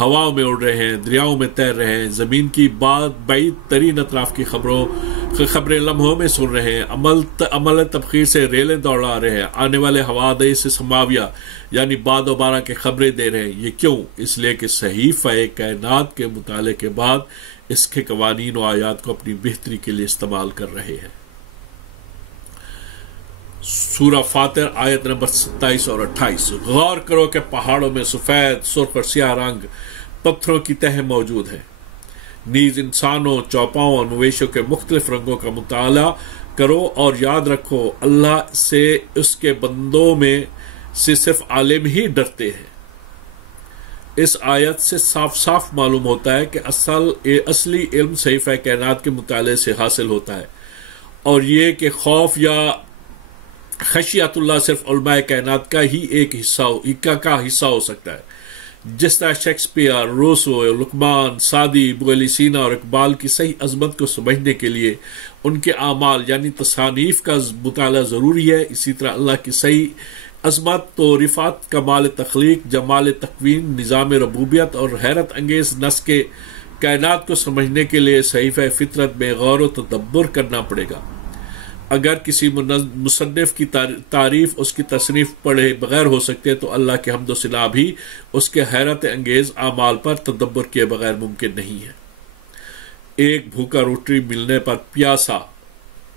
ہواؤں میں اڑ رہے ہیں، دریاؤں میں تیر رہے ہیں، زمین کی بعید ترین اطراف کی خبریں لمحوں میں سن رہے ہیں، عمل تبخیر سے ریلیں دوڑا رہے ہیں، آنے والے حوادث سے سماویہ یعنی بعد و بارہ کے خبریں دے رہے ہیں۔ یہ کیوں؟ اس لیے کہ صحیفہ کائنات کے مطالعے کے بعد اس کے قوانین و آیات کو اپنی بہتری کے لیے استعمال کر رہے ہیں۔ سورہ فاطر آیت نمبر 27 اور 28۔ غور کرو کہ پہاڑوں میں سفید، سرخ اور سیاہ رنگ پتھروں کی تہیں موجود ہیں، نیز انسانوں، چوپاؤں اور مویشیوں کے مختلف رنگوں کا مطالعہ کرو اور یاد رکھو اللہ سے اس کے بندوں میں سے صرف عالم ہی ڈرتے ہیں۔ اس آیت سے صاف صاف معلوم ہوتا ہے کہ اصلی علم صحیفہ کائنات کے مطالعے سے حاصل ہوتا ہے، اور یہ کہ خوف یا خشیت اللہ صرف علماء کائنات کا ہی ایک حصہ ہو سکتا ہے۔ جس طرح شیکسپیئر، روسو، لقمان، سعدی، ابو علی سینا اور اقبال کی صحیح عظمت کو سمجھنے کے لیے ان کے اعمال یعنی تصانیف کا مطالعہ ضروری ہے، اسی طرح اللہ کی صحیح عظمت، تو رفعت، کمال تخلیق، جمال تکوین، نظام ربوبیت اور حیرت انگیز نسق کائنات کو سمجھنے کے لیے صحیفہ فطرت میں غور و تدبر کرنا پڑے گا۔ اگر کسی مصنف کی تعریف اس کی تصنیف پڑھے بغیر ہو سکتے تو اللہ کے حمد و ثنا بھی اس کے حیرت انگیز اعمال پر تدبر کیے بغیر ممکن نہیں ہے۔ ایک بھوکا روٹی ملنے پر پیاسا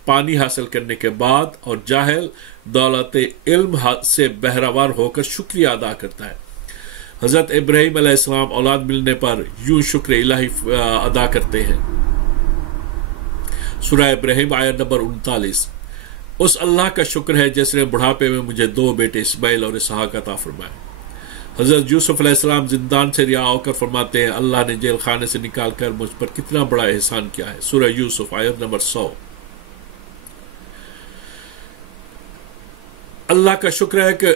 پانی حاصل کرنے کے بعد اور جاہل دولت علم سے بہرہور ہو کر شکریہ ادا کرتا ہے۔ حضرت ابراہیم علیہ السلام اولاد ملنے پر یوں شکر الہی ادا کرتے ہیں۔ سورہ ابراہیم آیت نمبر 39۔ اس اللہ کا شکر ہے جس نے بڑھاپے میں مجھے 2 بیٹے اسماعیل اور اسحاق عطا فرمائے۔ حضرت یوسف علیہ السلام زندان سے رہا ہو کر فرماتے ہیں اللہ نے جیل خانے سے نکال کر مجھ پر کتنا بڑا احسان کیا ہے۔ سورہ یوسف آیت نمبر 100۔ اللہ کا شکر ہے کہ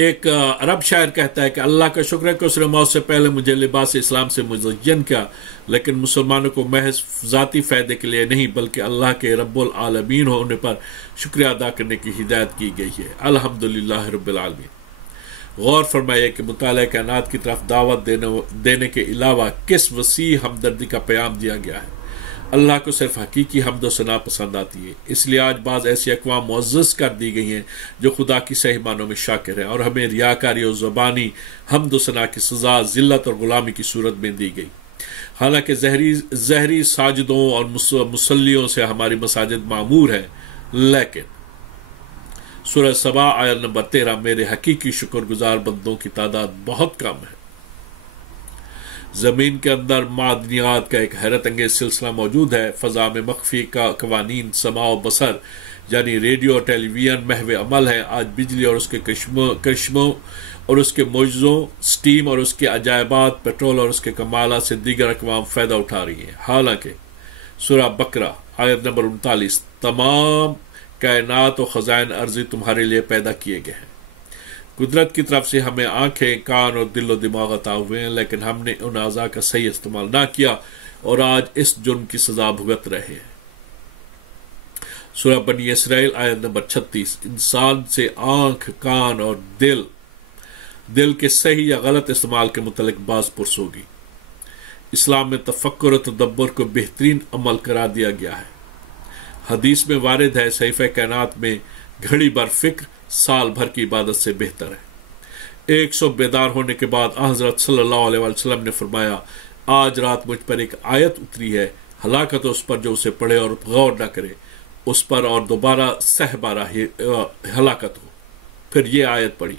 ایک عرب شاعر کہتا ہے کہ اللہ کا شکر ہے کہ اس نے موت سے پہلے مجھے لباس اسلام سے مزین کیا، لیکن مسلمانوں کو محض ذاتی فائدے کے لیے نہیں بلکہ اللہ کے رب العالمین ہونے پر شکریہ ادا کرنے کی ہدایت کی گئی ہے۔ الحمدللہ رب العالمین۔ غور فرمائیے کہ مطالعہ کائنات کی طرف دعوت دینے کے علاوہ کس وسیع ہمدردی کا پیام دیا گیا ہے۔ اللہ کو صرف حقیقی حمد و ثنا پسند آتی ہے، اس لیے آج بعض ایسی اقوام معزز کر دی گئی ہیں جو خدا کی صحیح معنوں میں شاکر ہیں، اور ہمیں ریاکاری اور زبانی حمد و ثنا کی سزا ذلت اور غلامی کی صورت میں دی گئی۔ حالانکہ زہری ساجدوں اور مصلیوں سے ہماری مساجد معمور ہے، لیکن سورہ سبا آیت نمبر 13 میرے حقیقی شکر گزار بندوں کی تعداد بہت کم ہے۔ زمین کے اندر معدنیات کا ایک حیرت انگیز سلسلہ موجود ہے۔ فضا میں مخفی کا قوانین، سماع و بصر یعنی ریڈیو اور ٹیلی ویژن محو عمل ہے۔ آج بجلی اور اس کے کرشموں اور اس کے معجزوں، سٹیم اور اس کے عجائبات، پیٹرول اور اس کے کمالات سے دیگر اقوام فائدہ اٹھا رہی ہیں۔ حالانکہ سورہ بقرہ آیت نمبر 39 تمام کائنات و خزائن ارضی تمہارے لیے پیدا کیے گئے ہیں۔ قدرت کی طرف سے ہمیں آنکھیں، کان اور دل و دماغ عطا ہوئے ہیں، لیکن ہم نے ان اعضاء کا صحیح استعمال نہ کیا اور آج اس جرم کی سزا بھگت رہے ہیں۔ سورہ بنی اسرائیل آیت نمبر 36 انسان سے آنکھ، کان اور دل کے صحیح یا غلط استعمال کے متعلق باز پرس ہوگی۔ اسلام میں تفکر و تدبر کو بہترین عمل قرار دیا گیا ہے۔ حدیث میں وارد ہے صحیفہ کائنات میں گھڑی بھر فکر سال بھر کی عبادت سے بہتر ہے۔ 100 بیدار ہونے کے بعد حضرت صلی اللہ علیہ وسلم نے فرمایا آج رات مجھ پر ایک آیت اتری ہے، ہلاکت اس پر جو اسے پڑھے اور غور نہ کرے، اس پر اور دوبارہ سہ بارہ ہلاکت ہو۔ پھر یہ آیت پڑھی،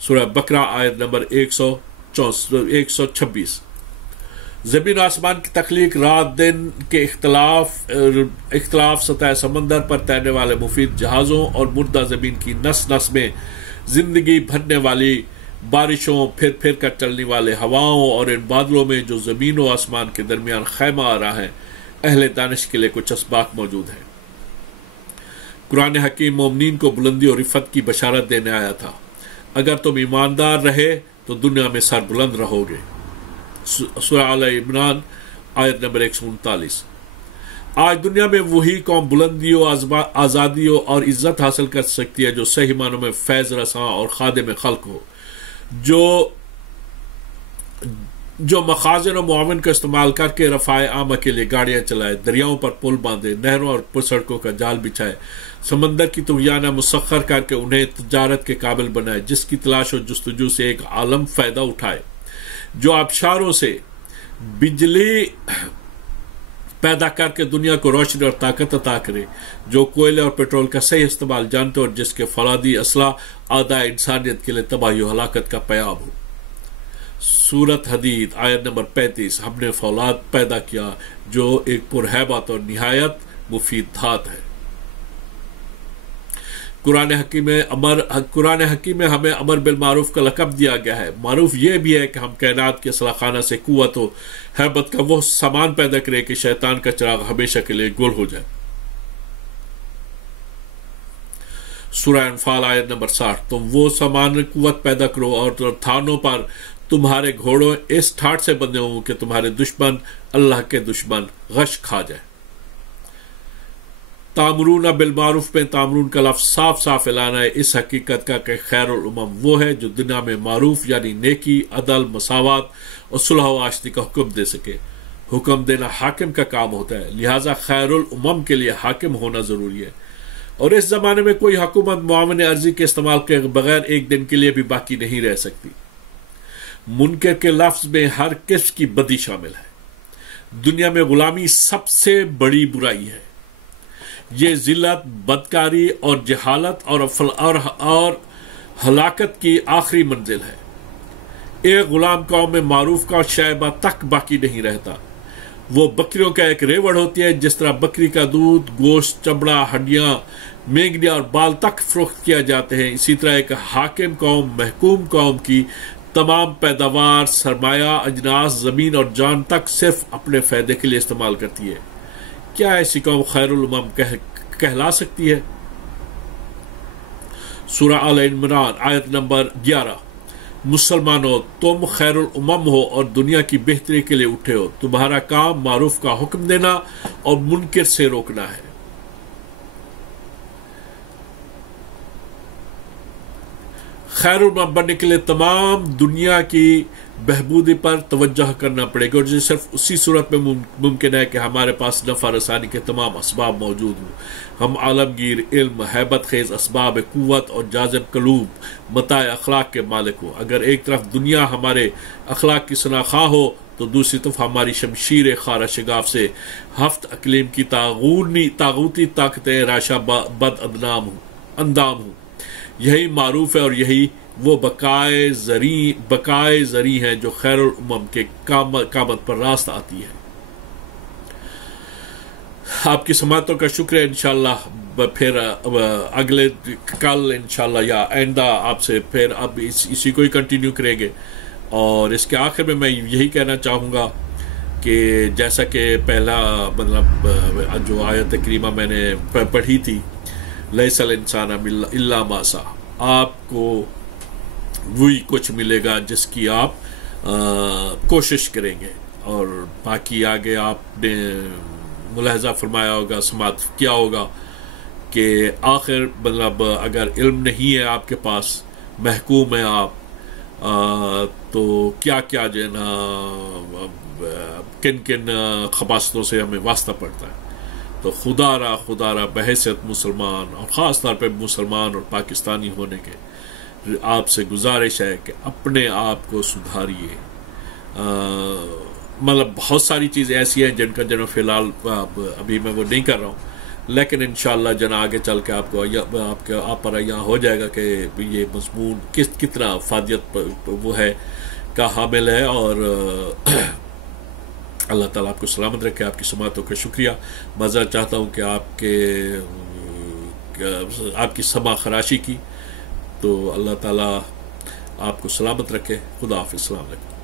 سورہ بقرہ آیت نمبر 126۔ زمین و آسمان کی تخلیق، رات دن کے اختلاف، سطح سمندر پر تیرنے والے مفید جہازوں اور مردہ زمین کی نس نس میں زندگی بھرنے والی بارشوں، پھر پھر کر چلنے والے ہواؤں اور ان بادلوں میں جو زمین و آسمان کے درمیان خیمہ آ رہا ہے، اہل دانش کے لیے کچھ اسباق موجود ہیں۔ قرآن حکیم مومنین کو بلندی اور رفعت کی بشارت دینے آیا تھا۔ اگر تم ایماندار رہے تو دنیا میں سر بلند رہو گے۔ سورہ آل عمران آیت نمبر 139۔ آج دنیا میں وہی قوم بلندیوں، آزادیوں اور عزت حاصل کر سکتی ہے جو صحیح معنوں میں فیض رساں اور خادم خلق ہو، جو جو مخازن و معاون کا استعمال کر کے رفاع عامہ کے لیے گاڑیاں چلائے، دریاؤں پر پل باندھے، نہروں اور سڑکوں کا جال بچھائے، سمندر کی طغیانہ مسخر کر کے انہیں تجارت کے قابل بنائے، جس کی تلاش و جستجو سے ایک عالم فائدہ اٹھائے، جو آبشاروں سے بجلی پیدا کر کے دنیا کو روشنی اور طاقت عطا کرے، جو کوئلے اور پیٹرول کا صحیح استعمال جانتے اور جس کے فولادی اسلحہ اعداء انسانیت کے لیے تباہی و ہلاکت کا پیام ہو۔ سورت حدید آیت نمبر 35۔ ہم نے فولاد پیدا کیا جو ایک پرہیبت اور نہایت مفید دھات ہے۔ قرآن حکیم میں ہمیں امر بالمعروف کا لقب دیا گیا ہے۔ معروف یہ بھی ہے کہ ہم کائنات کے اصلاح خانہ سے قوت و ہیبت کا وہ سامان پیدا کرے کہ شیطان کا چراغ ہمیشہ کے لیے گل ہو جائے۔ سورہ انفال آیت نمبر 60۔ تم وہ سامان قوت پیدا کرو اور تھانوں پر تمہارے گھوڑوں اس ٹھاٹ سے بندے ہوں کہ تمہارے دشمن اللہ کے دشمن غش کھا جائے۔ تامرون بالمعروف میں تامرون کا لفظ صاف صاف اعلان ہے اس حقیقت کا کہ خیر الامم وہ ہے جو دنیا میں معروف یعنی نیکی، عدل، مساوات اور صلح و آشتی کا حکم دے سکے۔ حکم دینا حاکم کا کام ہوتا ہے، لہٰذا خیر الامم کے لیے حاکم ہونا ضروری ہے، اور اس زمانے میں کوئی حکومت معاون عرضی کے استعمال کے بغیر ایک دن کے لیے بھی باقی نہیں رہ سکتی۔ منکر کے لفظ میں ہر قسم کی بدی شامل ہے۔ دنیا میں غلامی سب سے بڑی برائی ہے۔ یہ ذلت، بدکاری اور جہالت اور ہلاکت کی آخری منزل ہے۔ ایک غلام قوم میں معروف کا شائبہ تک باقی نہیں رہتا۔ وہ بکریوں کا ایک ریوڑ ہوتی ہے، جس طرح بکری کا دودھ، گوشت، چمڑا، ہڈیاں، مینگنیاں اور بال تک فروخت کیا جاتے ہیں، اسی طرح ایک حاکم قوم محکوم قوم کی تمام پیداوار، سرمایہ، اجناس، زمین اور جان تک صرف اپنے فائدے کے لیے استعمال کرتی ہے۔ کیا ایسی قوم خیر الامم کہلا سکتی ہے؟ سورہ آل عمران آیت نمبر 11۔ مسلمانوں، تم خیر الامم ہو اور دنیا کی بہتری کے لیے اٹھے ہو۔ تمہارا کام معروف کا حکم دینا اور منکر سے روکنا ہے۔ خیر الامم بننے کے لیے تمام دنیا کی بہبودی پر توجہ کرنا پڑے گا، اور یہ صرف اسی صورت میں ممکن ہے کہ ہمارے پاس نفع رسانی کے تمام اسباب موجود ہوں۔ ہم عالمگیر، علم، ہیبت خیز اسباب قوت اور جاذب قلوب، متاع اخلاق کے مالک ہوں۔ اگر ایک طرف دنیا ہمارے اخلاق کی شناخواہ ہو تو دوسری طرف ہماری شمشیر خارہ شگاف سے ہفت اقلیم کی طاغوتی طاقتیں راشا بد اندام ہوں۔ یہی معروف ہے اور یہی وہ بقائے زری ہیں جو خیر الامم کے قامت پر راست آتی ہے۔ آپ کی سماعتوں کا شکریہ۔ انشاءاللہ پھر اگلے کل انشاءاللہ یا آئندہ آپ سے پھر اب اسی کو ہی کنٹینیو کریں گے، اور اس کے آخر میں میں یہی کہنا چاہوں گا کہ جیسا کہ پہلا جو آیت کریمہ میں نے پڑھی تھی، لیس الانسان الا ما سعی، آپ کو وہی کچھ ملے گا جس کی آپ کوشش کریں گے، اور باقی آگے آپ نے ملاحظہ فرمایا ہوگا، سماعت کیا ہوگا کہ آخر اگر علم نہیں ہے آپ کے پاس، محکوم ہے آپ، تو کیا کیا جو ہے نا کن خباستوں سے ہمیں واسطہ پڑتا ہے۔ تو خدا را بحیثیت مسلمان اور خاص طور پہ مسلمان اور پاکستانی ہونے کے آپ سے گزارش ہے کہ اپنے آپ کو سدھاریے۔ بہت ساری چیزیں ایسی ہیں جن کا فی الحال ابھی میں وہ نہیں کر رہا ہوں، لیکن انشاءاللہ آگے چل کے آپ پر یہاں ہو جائے گا کہ یہ مضمون کتنا افادیت وہ ہے کا حامل ہے، اور اللہ تعالیٰ آپ کو سلامت رکھے۔ آپ کی سماعتوں کا شکریہ۔ معذرت چاہتا ہوں کہ آپ کی سماع خراشی کی، تو اللہ تعالیٰ آپ کو سلامت رکھے۔ خدا حافظ، السلام علیکم۔